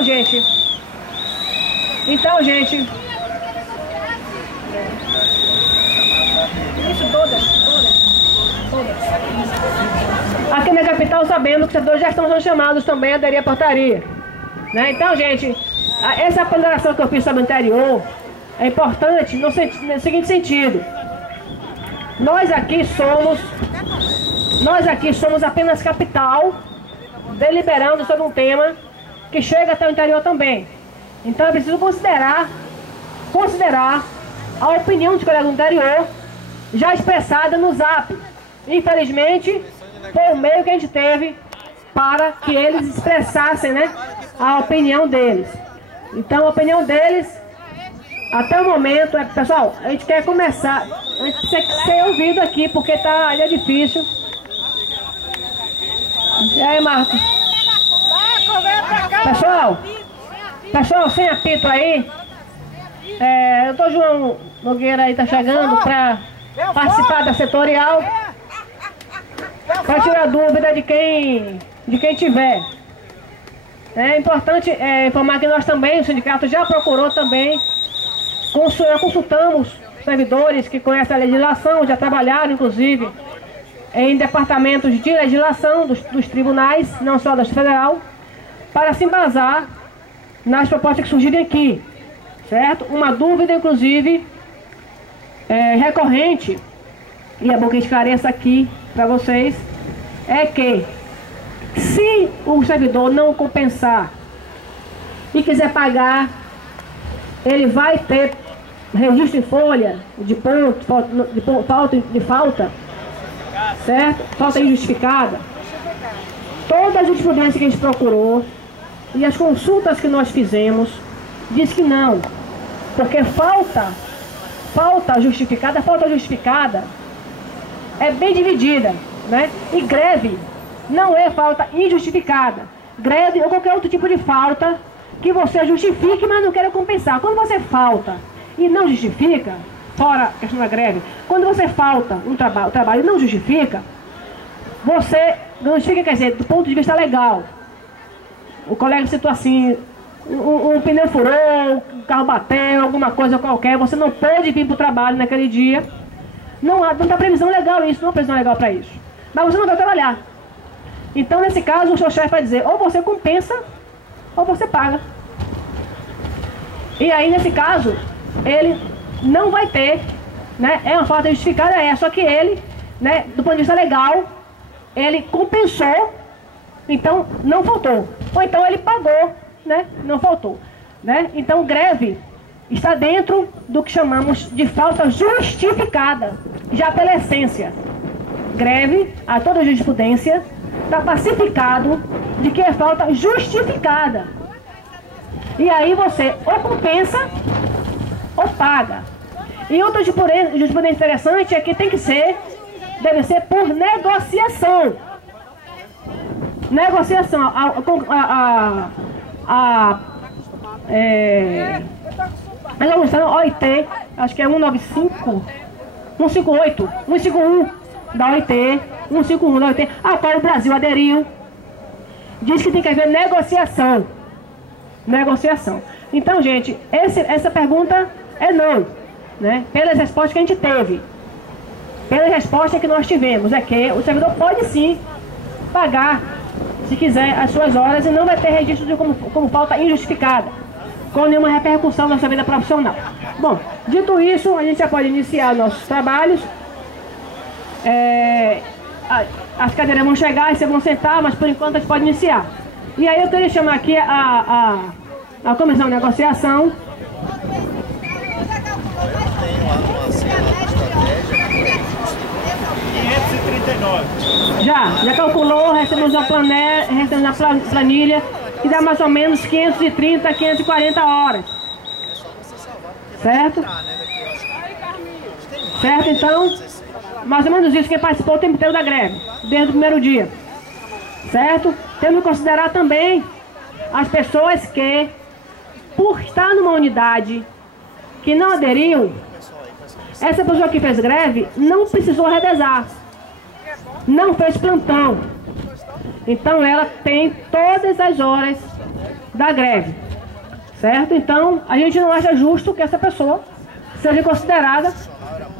Então, gente, isso todas. Aqui na capital sabemos que os servidores já estão sendo chamados também a aderir à portaria, né? Então, gente, essa ponderação que eu fiz sobre o interior é importante no seguinte sentido: nós aqui somos apenas capital, deliberando sobre um tema que chega até o interior também. Então é preciso considerar a opinião dos colegas do interior já expressada no Zap. Infelizmente, foi o meio que a gente teve para que eles expressassem, né, a opinião deles. Então, a opinião deles, até o momento, pessoal, a gente quer começar, a gente precisa ser ouvido aqui, porque é difícil. E aí, Marcos? Pessoal, sem apito aí. O doutor João Nogueira aí tá chegando para participar da setorial, para tirar dúvida de quem tiver. É importante informar que nós também, o sindicato já procurou também, consultamos servidores que conhecem a legislação, já trabalharam inclusive em departamentos de legislação dos tribunais, não só da federal, para se embasar nas propostas que surgirem aqui, certo? Uma dúvida, inclusive, recorrente, e é bom que esclareça aqui para vocês, é que se o servidor não compensar e quiser pagar, ele vai ter registro em folha de falta, certo? Falta injustificada. Todas as jurisprudências que a gente procurou e as consultas que nós fizemos diz que não, porque falta justificada é bem dividida, né? E greve não é falta injustificada. Greve ou qualquer outro tipo de falta que você justifique, mas não queira compensar. Quando você falta e não justifica, fora a questão da greve, quando você falta o trabalho e não justifica, você não justifica, quer dizer, do ponto de vista legal. O colega citou assim, um pneu furou, o carro bateu, alguma coisa qualquer, você não pode vir para o trabalho naquele dia. Não tem previsão legal isso, não há previsão legal para isso. Mas você não vai trabalhar. Então, nesse caso, o seu chefe vai dizer, ou você compensa, ou você paga. E aí, nesse caso, ele não vai ter, né? É uma falta justificada, só que ele, né, do ponto de vista legal, ele compensou, então não faltou. Ou então ele pagou, né? Não faltou, né? Então, greve está dentro do que chamamos de falta justificada, já pela essência. Greve, a toda jurisprudência, está pacificado de que é falta justificada. E aí você ou compensa ou paga. E outra jurisprudência interessante é que deve ser por negociação. Negociação. A OIT, acho que é 195, 158, 151 da OIT, 151 da OIT, a qual o Brasil aderiu, diz que tem que haver negociação. Negociação. Então, gente, essa pergunta é não, né? Pelas respostas que a gente teve, pela resposta que nós tivemos, é que o servidor pode sim pagar, se quiser, as suas horas e não vai ter registro de como falta injustificada, com nenhuma repercussão na sua vida profissional. Bom, dito isso, a gente já pode iniciar nossos trabalhos. As cadeiras vão chegar e vocês vão sentar, mas por enquanto a gente pode iniciar. E aí eu queria chamar aqui a comissão de negociação. Já calculou, recebemos uma planilha que dá mais ou menos 530, 540 horas. Certo? Certo, então, mais ou menos isso, quem participou o tempo inteiro da greve, desde o primeiro dia. Certo? Temos que considerar também as pessoas que, por estar numa unidade que não aderiu, essa pessoa que fez greve não precisou revezar, não fez plantão. Então ela tem todas as horas da greve, certo? Então, a gente não acha justo que essa pessoa seja considerada,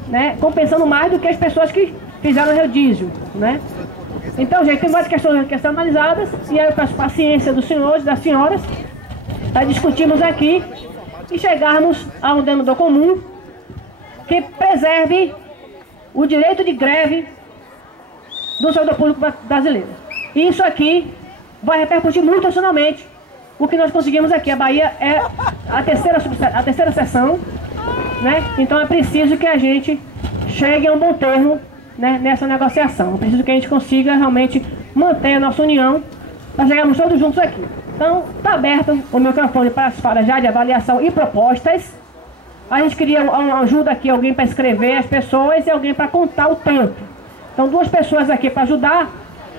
né, compensando mais do que as pessoas que fizeram o rodízio, né? Então, gente, tem várias questões que são analisadas, e aí eu peço paciência dos senhores e das senhoras para discutirmos aqui e chegarmos a um denominador comum que preserve o direito de greve do servidor público brasileiro. E isso aqui vai repercutir muito nacionalmente. O que nós conseguimos aqui, a Bahia é a terceira sessão, né? Então é preciso que a gente chegue a um bom termo, né, nessa negociação. É preciso que a gente consiga realmente manter a nossa união para chegarmos todos juntos aqui. Então, está aberto o microfone para as falas já de avaliação e propostas. A gente queria uma ajuda aqui, alguém para escrever as pessoas e alguém para contar o tempo. Então, 2 pessoas aqui para ajudar.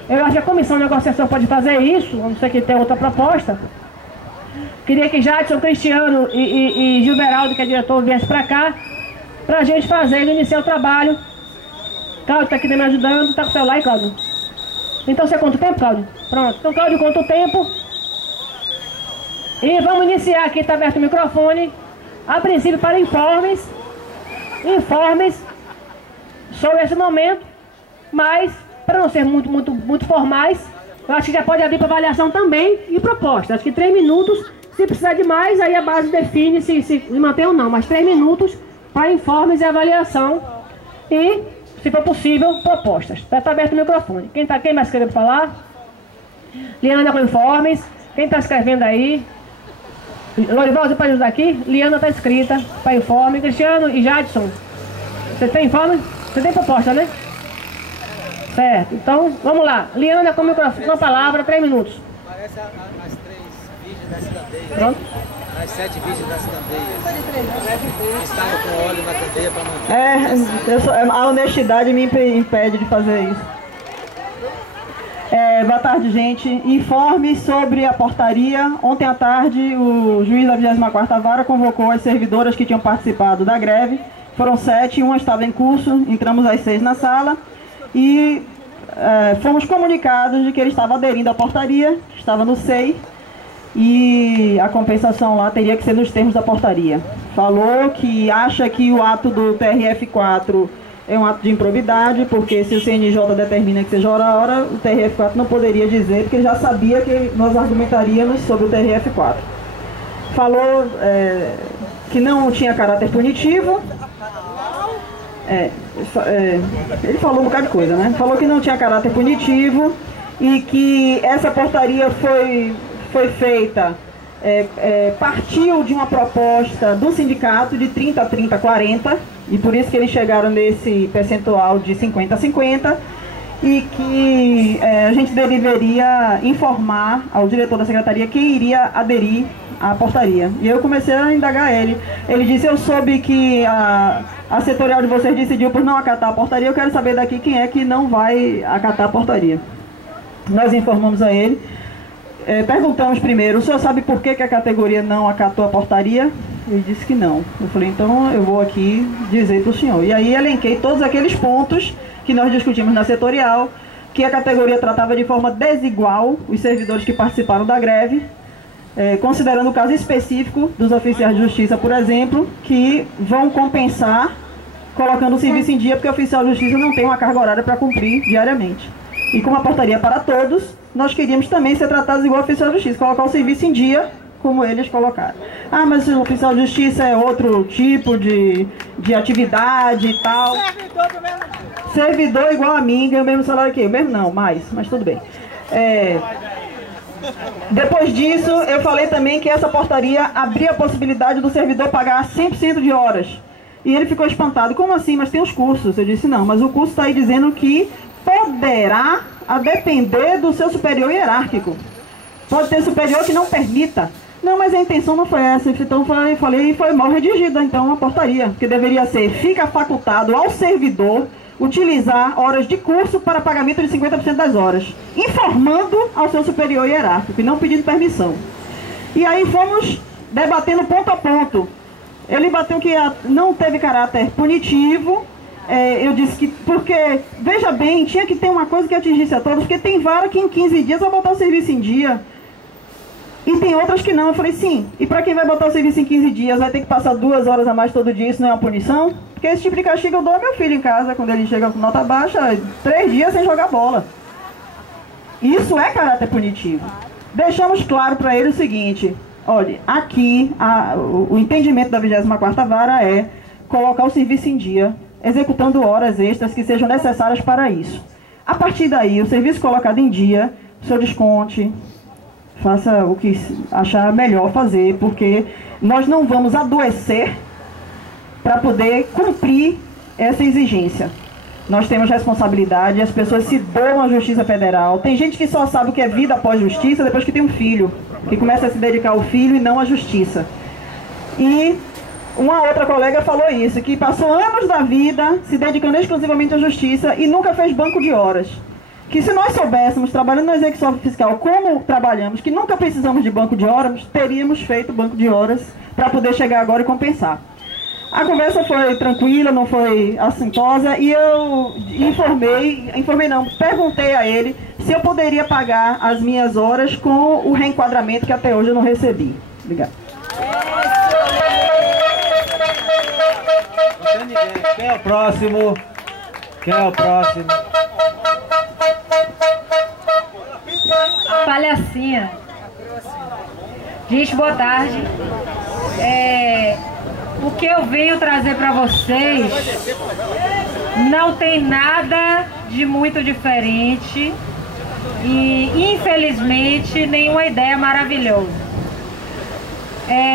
Eu acho que a comissão de negociação pode fazer isso, a não ser que tenha outra proposta. Queria que Jadson, Cristiano e Gilberaldo, que é diretor, viesse para cá, para a gente fazer, iniciar o trabalho. Cláudio está aqui me ajudando, está com o celular aí, Cláudio? Então você conta o tempo, Cláudio? Pronto, então Cláudio conta o tempo. E vamos iniciar aqui, está aberto o microfone, a princípio para informes sobre esse momento, mas para não ser muito formais, eu acho que já pode abrir para avaliação também e proposta. Acho que 3 minutos, se precisar de mais, aí a base define se mantém ou não, mas 3 minutos para informes e avaliação e, se for possível, propostas. Está aberto o microfone. Quem mais querendo falar? Liana com informes. Quem está escrevendo aí? Lorival, você pode ajudar aqui? Liana está escrita para informe. Cristiano e Jadson, você tem informe? Você tem proposta, né? Certo, então vamos lá. Liana com o microfone, com a palavra, 3 minutos. Parece as 3 vídeos da cadeia. Pronto. As 7 vídeos das cadeias. Estavam com óleo na cadeia para manter. A honestidade me impede de fazer isso. Boa tarde, gente. Informe sobre a portaria. Ontem à tarde, o juiz da 24ª Vara convocou as servidoras que tinham participado da greve. Foram 7, uma estava em curso, entramos às 6 na sala e fomos comunicados de que ele estava aderindo à portaria, estava no SEI, e a compensação lá teria que ser nos termos da portaria. Falou que acha que o ato do TRF4 é um ato de improbidade, porque se o CNJ determina que seja hora a hora, o TRF4 não poderia dizer, porque ele já sabia que nós argumentaríamos sobre o TRF4. Falou que não tinha caráter punitivo. Ele falou um bocado de coisa, né? Falou que não tinha caráter punitivo e que essa portaria foi feita, partiu de uma proposta do sindicato de 30 a 30 a 40, e por isso que eles chegaram nesse percentual de 50 a 50, e que a gente deveria informar ao diretor da secretaria que iria aderir à portaria. E eu comecei a indagar ele. Ele disse: eu soube que a setorial de vocês decidiu por não acatar a portaria, eu quero saber daqui quem é que não vai acatar a portaria. Nós informamos a ele. Perguntamos primeiro: o senhor sabe por que a categoria não acatou a portaria? Ele disse que não. Eu falei: então eu vou aqui dizer para o senhor. E aí elenquei todos aqueles pontos que nós discutimos na setorial, que a categoria tratava de forma desigual os servidores que participaram da greve, considerando o caso específico dos oficiais de justiça, por exemplo, que vão compensar colocando o serviço em dia, porque o oficial de justiça não tem uma carga horária para cumprir diariamente. E como a portaria é para todos, nós queríamos também ser tratados igual ao oficial de justiça, colocar o serviço em dia, como eles colocaram. Ah, mas o oficial de justiça é outro tipo de atividade e tal. Servidor igual a mim, ganha o mesmo salário que eu. Mesmo não, mas tudo bem. Depois disso, eu falei também que essa portaria abria a possibilidade do servidor pagar 100% de horas. E ele ficou espantado. Como assim? Mas tem os cursos. Eu disse: não, mas o curso está aí dizendo que poderá, a depender do seu superior hierárquico. Pode ter superior que não permita. Não, mas a intenção não foi essa. Então falei, foi mal redigida então a portaria, que deveria ser: fica facultado ao servidor utilizar horas de curso para pagamento de 50% das horas, informando ao seu superior hierárquico e não pedindo permissão. E aí fomos debatendo ponto a ponto. Ele bateu que não teve caráter punitivo. Eu disse que, porque, veja bem, tinha que ter uma coisa que atingisse a todos, porque tem vara que em 15 dias vai botar o serviço em dia. E tem outras que não. Eu falei, sim, e para quem vai botar o serviço em 15 dias, vai ter que passar 2 horas a mais todo dia, isso não é uma punição? Porque esse tipo de castigo eu dou ao meu filho em casa, quando ele chega com nota baixa, 3 dias sem jogar bola. Isso é caráter punitivo. Deixamos claro para ele o seguinte, olha, aqui o entendimento da 24ª Vara é colocar o serviço em dia, executando horas extras que sejam necessárias para isso. A partir daí, o serviço colocado em dia, o senhor desconte, faça o que achar melhor fazer, porque nós não vamos adoecer para poder cumprir essa exigência. Nós temos responsabilidade, as pessoas se doam à Justiça Federal. Tem gente que só sabe o que é vida após justiça depois que tem um filho, que começa a se dedicar ao filho e não à justiça. E uma outra colega falou isso, que passou anos da vida se dedicando exclusivamente à justiça e nunca fez banco de horas. Que se nós soubéssemos, trabalhando no execução fiscal, como trabalhamos, que nunca precisamos de banco de horas, teríamos feito banco de horas para poder chegar agora e compensar. A conversa foi tranquila, não foi assintosa, e eu perguntei a ele se eu poderia pagar as minhas horas com o reenquadramento que até hoje eu não recebi. Obrigada. Quem é o próximo? Quem é o próximo? Palhacinha. Gente, boa tarde. O que eu venho trazer para vocês não tem nada de muito diferente e, infelizmente, nenhuma ideia maravilhosa.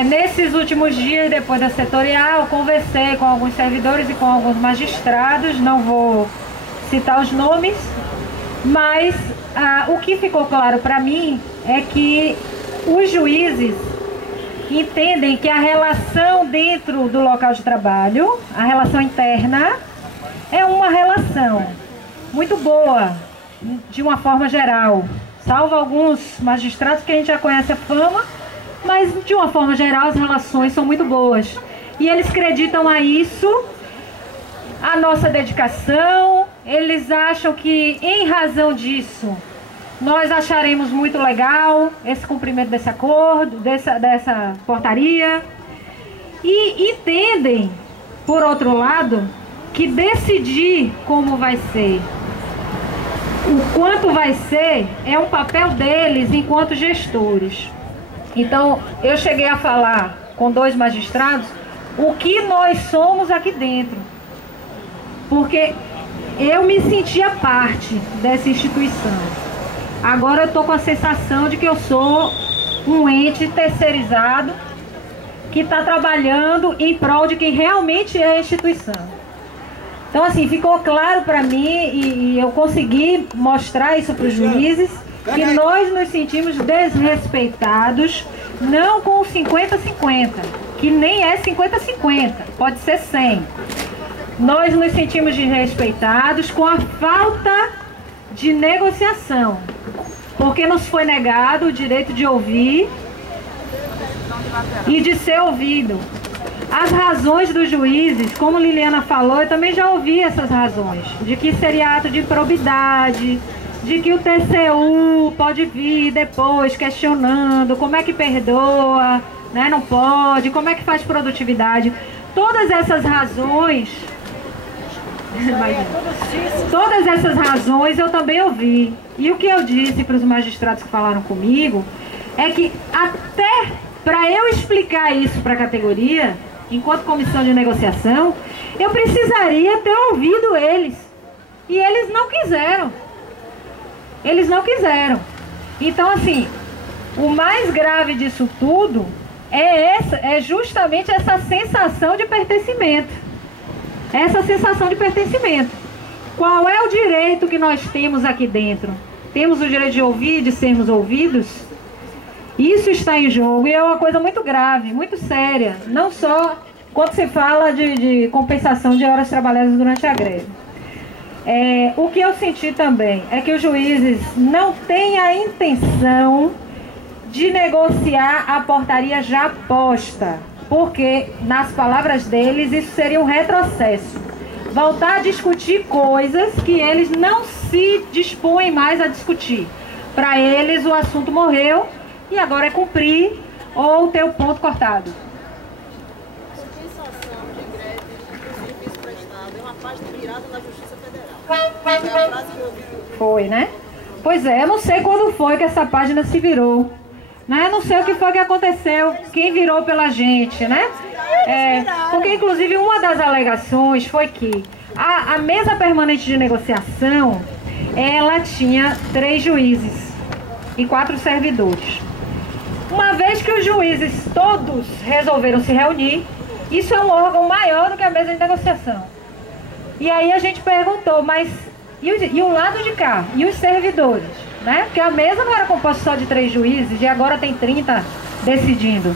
Nesses últimos dias, depois da setorial, eu conversei com alguns servidores e com alguns magistrados, não vou citar os nomes, mas o que ficou claro para mim é que os juízes entendem que a relação dentro do local de trabalho, a relação interna, é uma relação muito boa, de uma forma geral, salvo alguns magistrados que a gente já conhece a fama, mas de uma forma geral as relações são muito boas. E eles acreditam a isso, a nossa dedicação, eles acham que em razão disso nós acharemos muito legal esse cumprimento desse acordo, dessa portaria. E entendem, por outro lado, que decidir como vai ser, o quanto vai ser, é um papel deles enquanto gestores. Então, eu cheguei a falar com 2 magistrados o que nós somos aqui dentro. Porque eu me sentia parte dessa instituição. Agora eu estou com a sensação de que eu sou um ente terceirizado que está trabalhando em prol de quem realmente é a instituição. Então, assim, ficou claro para mim e eu consegui mostrar isso para os juízes, que nós nos sentimos desrespeitados, não com o 50-50, que nem é 50-50, pode ser 100. Nós nos sentimos desrespeitados com a falta de negociação, porque nos foi negado o direito de ouvir e de ser ouvido. As razões dos juízes, como Liliana falou, eu também já ouvi essas razões, de que seria ato de improbidade, de que o TCU pode vir depois questionando como é que perdoa, né? Não pode, como é que faz produtividade. Todas essas razões, eu também ouvi. E o que eu disse para os magistrados que falaram comigo é que até para eu explicar isso para a categoria, enquanto comissão de negociação, eu precisaria ter ouvido eles. E eles não quiseram. Eles não quiseram. Então, assim, o mais grave disso tudo é justamente essa sensação de pertencimento. Essa sensação de pertencimento. Qual é o direito que nós temos aqui dentro? Temos o direito de ouvir, de sermos ouvidos? Isso está em jogo e é uma coisa muito grave, muito séria. Não só quando se fala de compensação de horas trabalhadas durante a greve. O que eu senti também é que os juízes não têm a intenção de negociar a portaria já posta, porque, nas palavras deles, isso seria um retrocesso. Voltar a discutir coisas que eles não se dispõem mais a discutir. Para eles, o assunto morreu e agora é cumprir ou ter o ponto cortado. Compensação de greve do serviço prestado é uma página virada na Justiça Federal. Foi a frase que eu ouvi. Foi, né? Pois é, eu não sei quando foi que essa página se virou, né? Eu não sei o que foi que aconteceu, quem virou pela gente, né? Porque inclusive uma das alegações foi que a mesa permanente de negociação, ela tinha 3 juízes e 4 servidores. Uma vez que os juízes todos resolveram se reunir, isso é um órgão maior do que a mesa de negociação. E aí a gente perguntou, mas e o lado de cá? E os servidores? Né? Porque a mesa não era composta só de 3 juízes e agora tem 30 decidindo,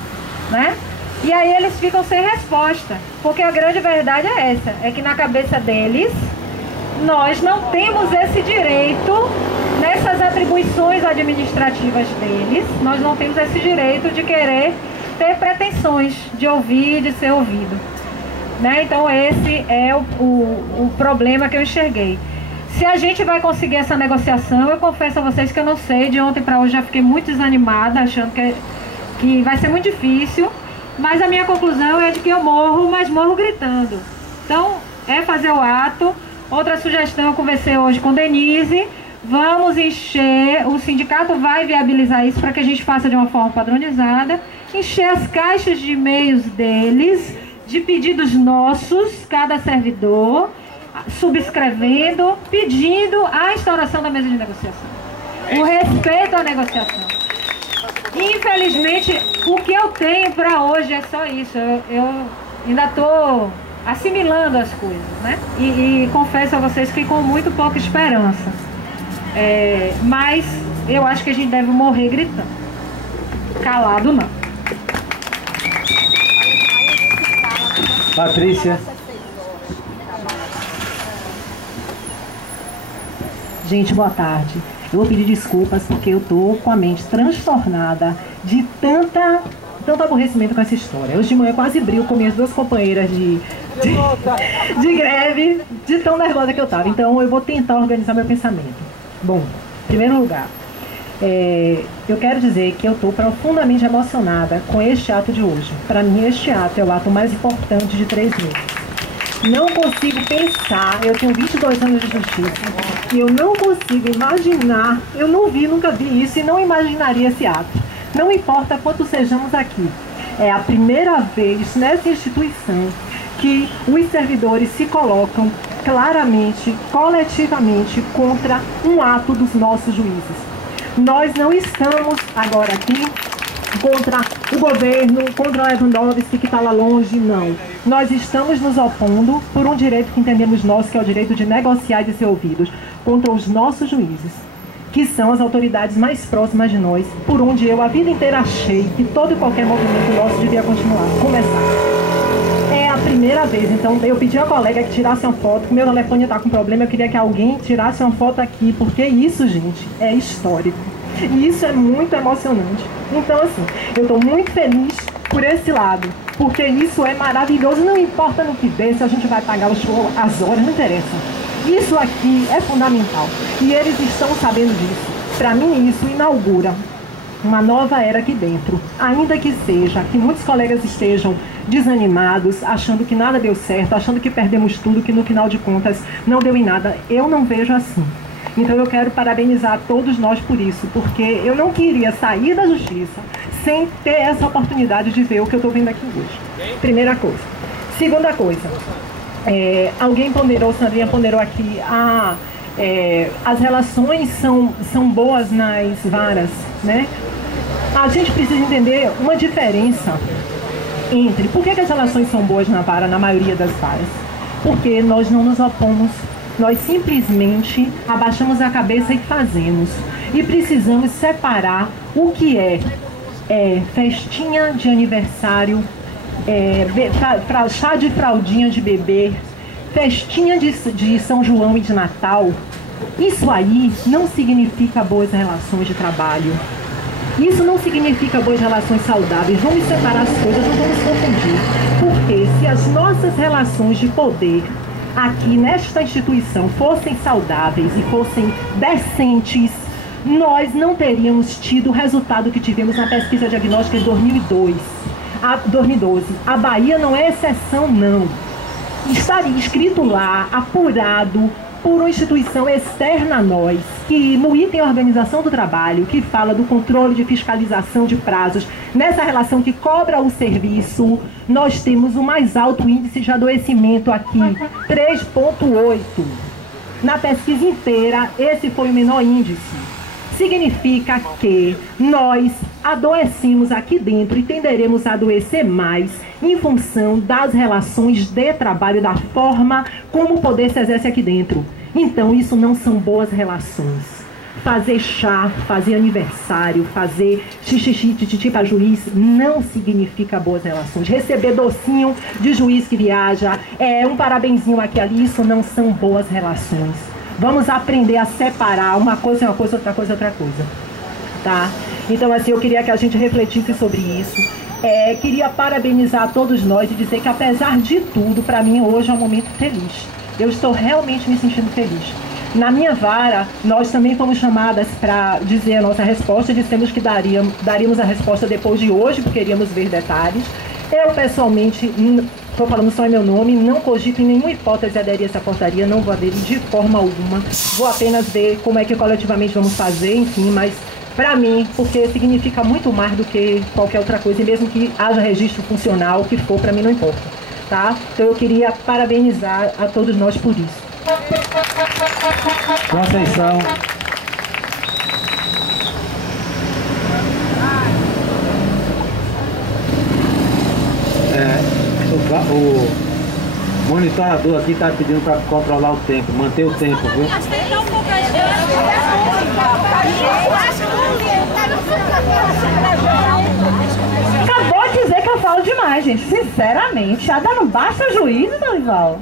né? E aí eles ficam sem resposta, porque a grande verdade é essa, é que na cabeça deles, nós não temos esse direito, nessas atribuições administrativas deles, nós não temos esse direito de querer ter pretensões de ouvir e de ser ouvido, né? Então esse é o problema que eu enxerguei. Se a gente vai conseguir essa negociação, eu confesso a vocês que eu não sei, de ontem para hoje já fiquei muito desanimada, achando que vai ser muito difícil, mas a minha conclusão é de que eu morro, mas morro gritando. Então, é fazer o ato. Outra sugestão, eu conversei hoje com Denise, vamos encher, o sindicato vai viabilizar isso para que a gente faça de uma forma padronizada, encher as caixas de e-mails deles, de pedidos nossos, cada servidor, subscrevendo, pedindo a instauração da mesa de negociação, o respeito à negociação. Infelizmente, o que eu tenho para hoje é só isso. Eu ainda estou assimilando as coisas, né? E confesso a vocês que com muito pouca esperança. Mas eu acho que a gente deve morrer gritando. Calado não. Patrícia. Gente, boa tarde. Eu vou pedir desculpas porque eu tô com a mente transtornada de tanto aborrecimento com essa história. Hoje de manhã eu quase brigo com minhas 2 companheiras de greve, de tão nervosa que eu tava. Então eu vou tentar organizar meu pensamento. Bom, em primeiro lugar, eu quero dizer que eu tô profundamente emocionada com este ato de hoje. Para mim, este ato é o ato mais importante de 3 meses. Não consigo pensar, eu tenho 22 anos de justiça, e eu não consigo imaginar, eu nunca vi isso e não imaginaria esse ato. Não importa quantos sejamos aqui, é a primeira vez nessa instituição que os servidores se colocam claramente, coletivamente, contra um ato dos nossos juízes. Nós não estamos agora aqui contra o governo, contra o Lewandowski que está lá longe, não. Nós estamos nos opondo por um direito que entendemos nós, que é o direito de negociar e de ser ouvidos, contra os nossos juízes, que são as autoridades mais próximas de nós, por onde eu a vida inteira achei que todo e qualquer movimento nosso devia começar. É a primeira vez, então eu pedi a colega que tirasse uma foto, que meu telefone está com problema, eu queria que alguém tirasse uma foto aqui, porque isso, gente, é histórico. E isso é muito emocionante. Então, assim, eu estou muito feliz por esse lado, porque isso é maravilhoso. Não importa no que dê, se a gente vai pagar as horas, não interessa. Isso aqui é fundamental. E eles estão sabendo disso. Para mim, isso inaugura uma nova era aqui dentro. Ainda que seja que muitos colegas estejam desanimados, achando que nada deu certo, achando que perdemos tudo, que no final de contas não deu em nada. Eu não vejo assim. Então eu quero parabenizar todos nós por isso, porque eu não queria sair da justiça sem ter essa oportunidade de ver o que eu estou vendo aqui hoje. Primeira coisa. Segunda coisa, alguém ponderou, Sandrinha ponderou aqui, as relações são boas nas varas, né? A gente precisa entender uma diferença entre por que as relações são boas na vara, na maioria das varas. Porque nós não nos opomos. Nós simplesmente abaixamos a cabeça e fazemos. E precisamos separar o que é festinha de aniversário, chá de fraldinha de bebê, festinha de São João e de Natal. Isso aí não significa boas relações de trabalho. Isso não significa boas relações saudáveis. Vamos separar as coisas, não vamos confundir. Porque se as nossas relações de poder aqui nesta instituição fossem saudáveis e fossem decentes, nós não teríamos tido o resultado que tivemos na pesquisa diagnóstica de 2012. A Bahia não é exceção, não. Está escrito lá, apurado por uma instituição externa a nós, que no item Organização do Trabalho, que fala do controle de fiscalização de prazos, nessa relação que cobra o serviço, nós temos o mais alto índice de adoecimento aqui, 3,8. Na pesquisa inteira, esse foi o menor índice. Significa que nós adoecemos aqui dentro e tenderemos a adoecer mais em função das relações de trabalho, da forma como o poder se exerce aqui dentro. Então, isso não são boas relações. Fazer chá, fazer aniversário, fazer xixi para juiz não significa boas relações. Receber docinho de juiz que viaja, um parabenzinho aqui e ali, isso não são boas relações. Vamos aprender a separar uma coisa é uma coisa, outra coisa é outra coisa. Tá? Então, assim, eu queria que a gente refletisse sobre isso. Queria parabenizar todos nós e dizer que, apesar de tudo, para mim hoje é um momento feliz. Eu estou realmente me sentindo feliz. Na minha vara, nós também fomos chamadas para dizer a nossa resposta. Dissemos que daríamos a resposta depois de hoje, porque queríamos ver detalhes. Eu, pessoalmente, estou falando só em meu nome, não cogito em nenhuma hipótese aderir a essa portaria, não vou aderir de forma alguma. Vou apenas ver como é que coletivamente vamos fazer, enfim, mas para mim, porque significa muito mais do que qualquer outra coisa, e mesmo que haja registro funcional, o que for, para mim não importa, tá? Então eu queria parabenizar a todos nós por isso. Conceição. O monitorador aqui está pedindo para controlar o tempo, manter o tempo, viu? Acabou de dizer que eu falo demais, gente. Sinceramente, não basta juízo, Dorival.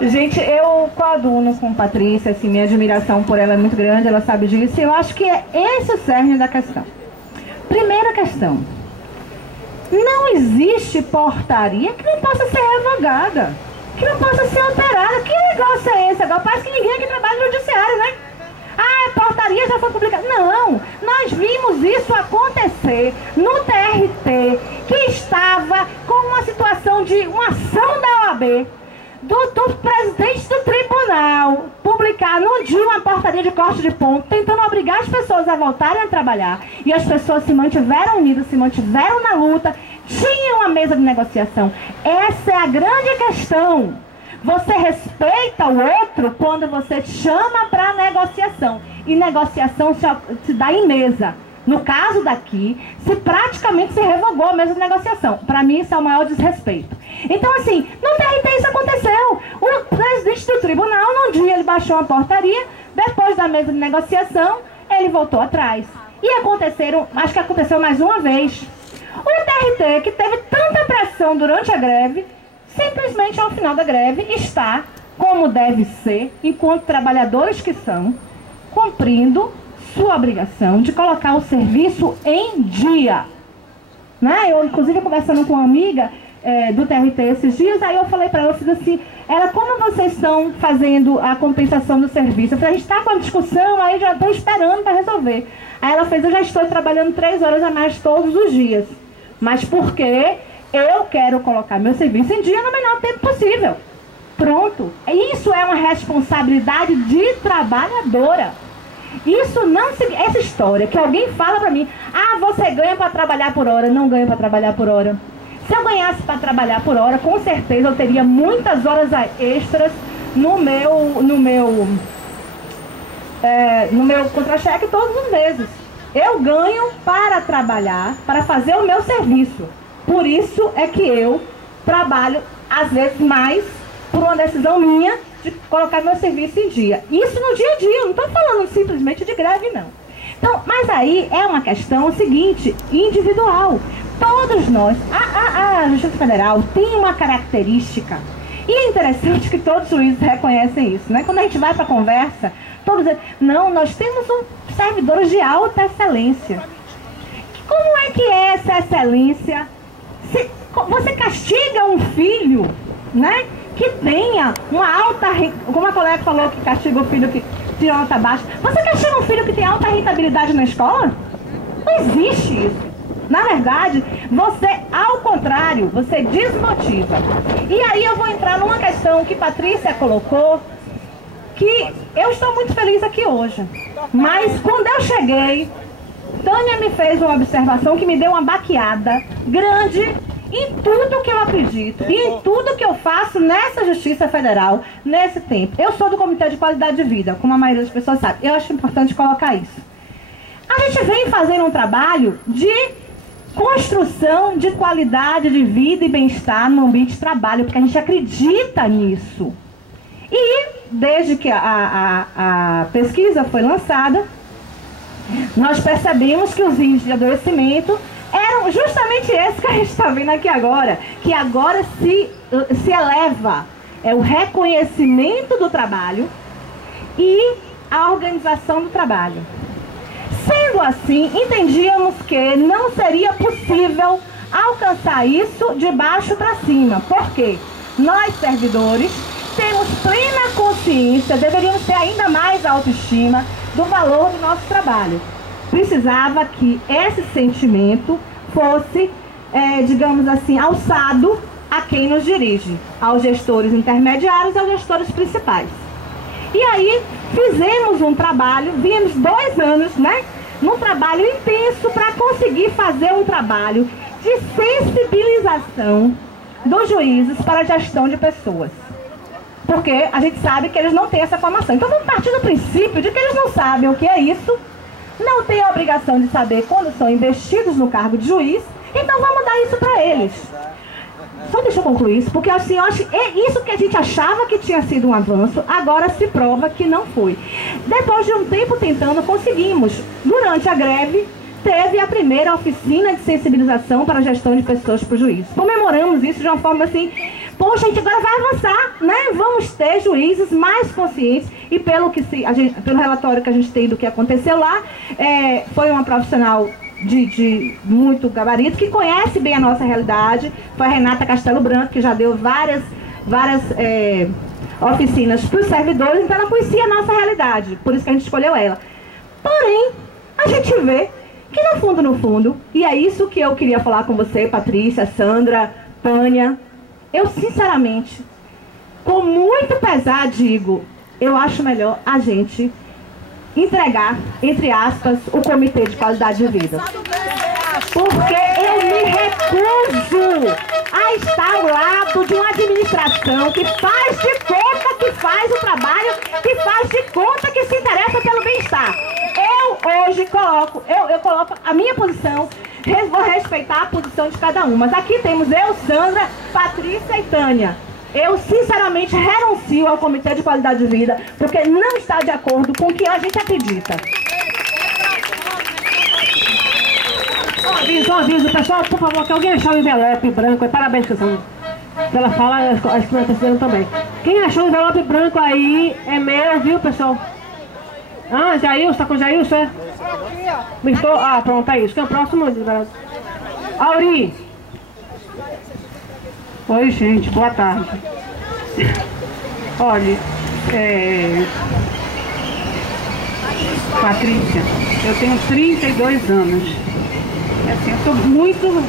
Gente, eu coaduno com Patrícia, assim, minha admiração por ela é muito grande, ela sabe disso, e eu acho que é esse o cerne da questão. Primeira questão: não existe portaria que não possa ser revogada, que não possa ser alterada. Que negócio é esse agora? Parece que ninguém aqui trabalha no judiciário, né? Ah, a portaria já foi publicada. Não, nós vimos isso acontecer no TRT, que estava com uma situação de uma ação da OAB, do presidente do tribunal publicar num dia uma portaria de corte de ponto, tentando obrigar as pessoas a voltarem a trabalhar, e as pessoas se mantiveram unidas, se mantiveram na luta, tinham uma mesa de negociação. Essa é a grande questão. Você respeita o outro quando você chama para negociação, e negociação se dá em mesa. No caso daqui, praticamente se revogou a mesa de negociação. Para mim, isso é o maior desrespeito. Então, assim, no TRT isso aconteceu. O presidente do tribunal, num dia, ele baixou uma portaria, depois da mesa de negociação, ele voltou atrás. E acho que aconteceu mais uma vez. O TRT, que teve tanta pressão durante a greve, simplesmente ao final da greve está, como deve ser, enquanto trabalhadores que são, cumprindo sua obrigação de colocar o serviço em dia. Né? Eu, inclusive, conversando com uma amiga do TRT esses dias, aí eu falei para ela, eu fiz assim, como vocês estão fazendo a compensação do serviço? Eu falei, a gente está com a discussão, aí já estou esperando para resolver. Aí ela fez, eu já estou trabalhando 3 horas a mais todos os dias. Mas por quê? Eu quero colocar meu serviço em dia no menor tempo possível. Pronto. Isso é uma responsabilidade de trabalhadora. Isso não se... Essa história que alguém fala pra mim, você ganha para trabalhar por hora. Não ganho para trabalhar por hora. Se eu ganhasse para trabalhar por hora, com certeza eu teria muitas horas extras no meu contra-cheque todos os meses. Eu ganho para trabalhar, para fazer o meu serviço. Por isso é que eu trabalho, às vezes, mais por uma decisão minha de colocar meu serviço em dia. Isso no dia a dia, eu não estou falando simplesmente de greve, não. Então, mas aí é uma questão seguinte, individual. Todos nós, a Justiça Federal tem uma característica, e é interessante que todos os juízes reconhecem isso, né? Quando a gente vai para a conversa, todos dizem, não, nós temos servidores de alta excelência. Como é que é essa excelência? Você castiga um filho, né, que tenha uma alta... Como a colega falou que castiga o filho que tira nota baixa. Você quer ter um filho que tem alta rentabilidade na escola? Não existe isso. Na verdade, você, ao contrário, você desmotiva. E aí eu vou entrar numa questão que Patrícia colocou, que eu estou muito feliz aqui hoje. Mas quando eu cheguei, Tânia me fez uma observação que me deu uma baqueada grande em tudo que eu acredito e em tudo que eu faço nessa Justiça Federal, nesse tempo. Eu sou do Comitê de Qualidade de Vida, como a maioria das pessoas sabe. Eu acho importante colocar isso. A gente vem fazendo um trabalho de construção de qualidade de vida e bem-estar no ambiente de trabalho, porque a gente acredita nisso. E desde que a pesquisa foi lançada, nós percebemos que os índices de adoecimento eram justamente esses que a gente está vendo aqui agora, que agora se eleva o reconhecimento do trabalho e a organização do trabalho. Sendo assim, entendíamos que não seria possível alcançar isso de baixo para cima. Por quê? Nós, servidores, temos plena consciência, deveríamos ter ainda mais autoestima do valor do nosso trabalho. Precisava que esse sentimento fosse, digamos assim, alçado a quem nos dirige, aos gestores intermediários e aos gestores principais. E aí fizemos um trabalho, viemos 2 anos, né, num trabalho intenso para conseguir fazer um trabalho de sensibilização dos juízes para a gestão de pessoas. Porque a gente sabe que eles não têm essa formação. Então vamos partir do princípio de que eles não sabem o que é isso, não têm a obrigação de saber quando são investidos no cargo de juiz, então vamos dar isso para eles. Só deixa eu concluir isso, porque assim, eu acho isso que a gente achava que tinha sido um avanço, agora se prova que não foi. Depois de um tempo tentando, conseguimos. Durante a greve, teve a primeira oficina de sensibilização para a gestão de pessoas para o juiz. Comemoramos isso de uma forma assim, poxa, a gente agora vai avançar, né? Vamos ter juízes mais conscientes. E pelo relatório que a gente tem do que aconteceu lá, foi uma profissional de muito gabarito, que conhece bem a nossa realidade, foi a Renata Castelo Branco, que já deu várias oficinas para os servidores, então ela conhecia a nossa realidade, por isso que a gente escolheu ela. Porém, a gente vê que no fundo, e é isso que eu queria falar com você, Patrícia, Sandra, Tânia, eu sinceramente, com muito pesar, digo, eu acho melhor a gente entregar, entre aspas, o Comitê de Qualidade de Vida. Porque eu me recuso a estar ao lado de uma administração que faz de conta que faz o trabalho, que faz de conta que se interessa pelo bem-estar. Eu hoje coloco a minha posição, vou respeitar a posição de cada um. Mas aqui temos eu, Sandra, Patrícia e Tânia. Eu, sinceramente, renuncio ao Comitê de Qualidade de Vida, porque não está de acordo com o que a gente acredita. Só aviso, pessoal, por favor, que alguém achar o envelope branco, parabéns, Sandra. Ela fala, as crianças fizeram também. Quem achou o envelope branco aí é meu, viu, pessoal? Ah, Jailson, tá com o Jailson, é? Ah, pronto, é isso. Quem é o próximo? Auri. Oi, gente, boa tarde. Olha, Patrícia, eu tenho 32 anos. Assim, eu estou muito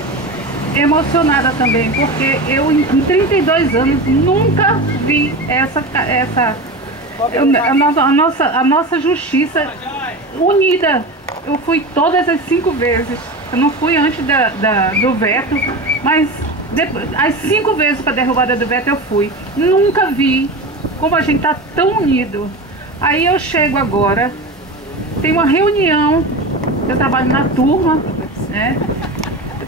emocionada também, porque eu em 32 anos nunca vi a nossa justiça unida. Eu fui todas as 5 vezes. Eu não fui antes do veto, mas as 5 vezes para a derrubada do veto eu fui. Nunca vi como a gente está tão unido. Aí eu chego agora, tem uma reunião, eu trabalho na turma, né?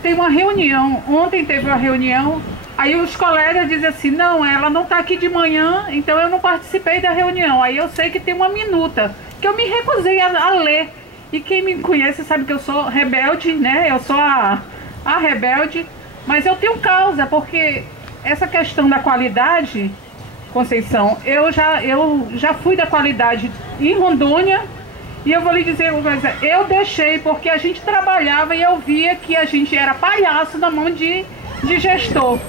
Tem uma reunião, ontem teve uma reunião, aí os colegas dizem assim, não, ela não está aqui de manhã, então eu não participei da reunião. Aí eu sei que tem uma minuta, que eu me recusei a ler. E quem me conhece sabe que eu sou rebelde, né? Eu sou a rebelde, mas eu tenho causa, porque essa questão da qualidade, Conceição, eu já fui da qualidade em Rondônia, e eu vou lhe dizer uma coisa, eu deixei porque a gente trabalhava e eu via que a gente era palhaço na mão de gestor.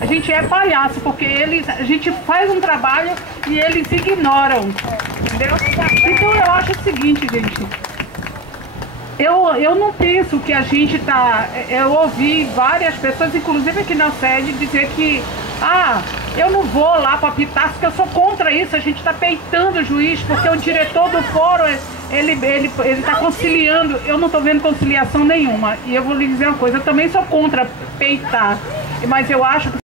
A gente é palhaço, porque a gente faz um trabalho e eles ignoram. entendeu? Então eu acho o seguinte, gente, eu não penso que a gente tá... Eu ouvi várias pessoas, inclusive aqui na sede, dizer que eu não vou lá para apitar, porque eu sou contra isso, a gente está peitando o juiz, porque o diretor do fórum, ele está conciliando, eu não estou vendo conciliação nenhuma. E eu vou lhe dizer uma coisa, eu também sou contra peitar, mas eu acho que